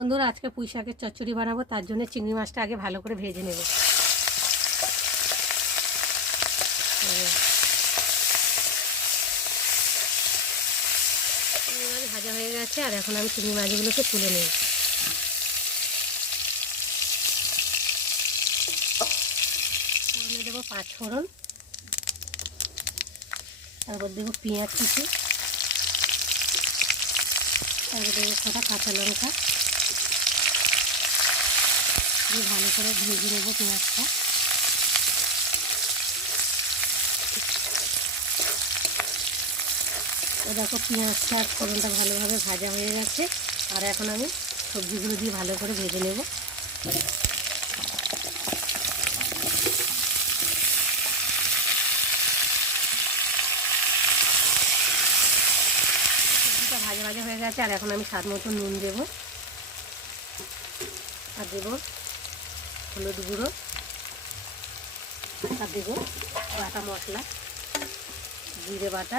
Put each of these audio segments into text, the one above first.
বন্ধুরা আজকে পুঁই শাকের চচ্চড়ি বানাবো, তার জন্য চিংড়ি মাছটা আগে ভালো করে ভেজে নেব। চিংড়ি মাছ ভাজা হয়ে গেছে, আর এখন আমি চিংড়ি মাছগুলোকে তুলে নেব। ফোড়নে দেবো 5 ফোড়ন, তারপর দেবো পেঁয়াজ কুচি, তারপর দেবো কটা কাঁচা লঙ্কা দিয়ে ভালো করে ভেজে নেবো পেঁয়াজটা। দেখো পেঁয়াজটা আর ফোড়নটা ভালোভাবে ভাজা হয়ে গেছে, আর এখন আমি সবজিগুলো দিয়ে ভালো করে ভেজে নেব। সবজিটা ভাজা ভাজা হয়ে গেছে, আর এখন আমি স্বাদ মতো নুন দেবো, আর দেবো হলুদ গুঁড়ো, আর দেবো বাটা মশলা, জিরে বাটা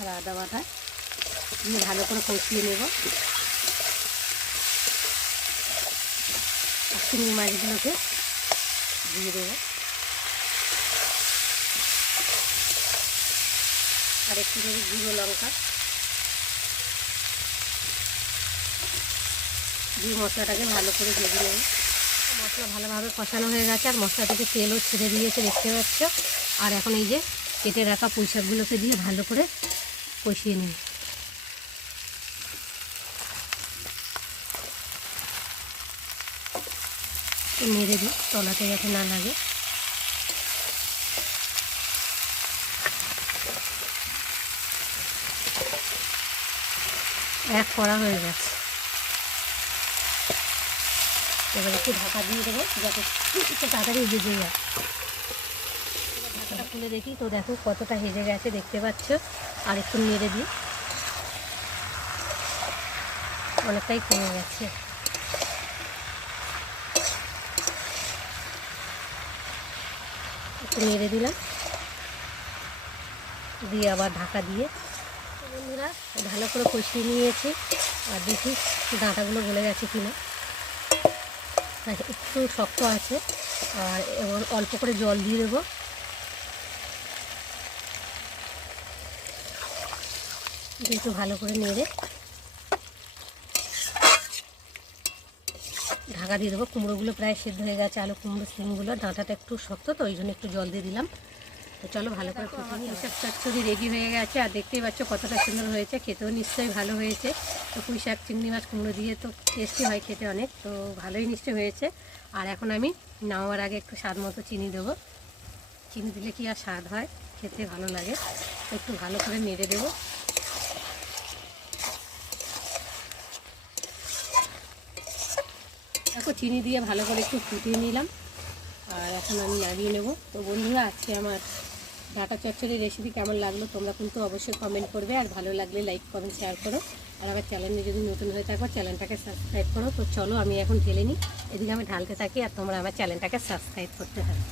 আর আদা বাটা দিয়ে ভালো করে কষিয়ে নেব। আর চিংড়ি মাছগুলোকে দিয়ে দেবো, আর একটু করে গুঁড়ো লঙ্কা দিয়ে মশলাটাকে ভালো করে ভেজে নেব। মশলা ভালোভাবে কষানো হয়ে গেছে, আর মশলা থেকে তেলও ছেড়ে দিয়েছে, দেখতে পাচ্ছ। আর এখন এই যে কেটে রাখা পুঁই শাকগুলোকে দিয়ে ভালো করে কষিয়ে নিই। নেড়ে দিই, তলাতে যাতে না লাগে। এক করা হয়ে গেছে, এবার একটু ঢাকা দিয়ে দেবো যাতে একটু তাড়াতাড়ি ভেজে যায়। ঢাকাটা খুলে দেখি তো, দেখো কতটা হেজে গেছে, দেখতে পাচ্ছ। আর একটু নেড়ে দিই, অনেকটাই কমে গেছে। একটু নেড়ে দিলাম, দিয়ে আবার ঢাকা দিয়ে বন্ধুরা ভালো করে কষিয়ে নিয়েছি। আর দেখি ডাঁটাগুলো গলে গেছে কিনা, একটু শক্ত আছে। আর এবং অল্প করে জল দিয়ে দেবো, একটু ভালো করে নেড়ে ঢাকা দিয়ে দেবো। কুমড়োগুলো প্রায় সেদ্ধ হয়ে গেছে, আলু কুমড়ো সিমগুলো, ডাঁটাটা একটু শক্ত তো ওই জন্য একটু জল দিয়ে দিলাম। তো চলো ভালো করে পুঁই শাক চচ্চড়ি রেডি হয়ে গেছে, আর দেখতেই পাচ্ছ কতটা সুন্দর হয়েছে, খেতেও নিশ্চয়ই ভালো হয়েছে। তো পুঁই শাক চিংড়ি মাছ কুমড়ো দিয়ে তো টেস্টি হয় খেতে অনেক, তো ভালোই নিশ্চয়ই হয়েছে। আর এখন আমি নামাবার আগে একটু স্বাদ মতো চিনি দেবো, চিনি দিলে কি আর স্বাদ হয়, খেতে ভালো লাগে। তো একটু ভালো করে নেড়ে দেবো। দেখো চিনি দিয়ে ভালো করে একটু ফুটিয়ে নিলাম, আর এখন আমি নামিয়ে নেব। তো বন্ধুরা আজকে আমার ডাঁটা চচ্চড়ির রেসিপি কেমন লাগলো তোমরা কিন্তু অবশ্যই কমেন্ট করবে, আর ভালো লাগলে লাইক কমেন্ট শেয়ার করো। আর আমার চ্যানেলে যদি নতুন হয়ে থাকো চ্যানেলটাকে সাবস্ক্রাইব করো। তো চলো আমি এখন ঢেলে নিই, এদিকে আমি ঢালতে থাকি আর তোমরা আমার চ্যানেলটাকে সাবস্ক্রাইব করতে থাকো।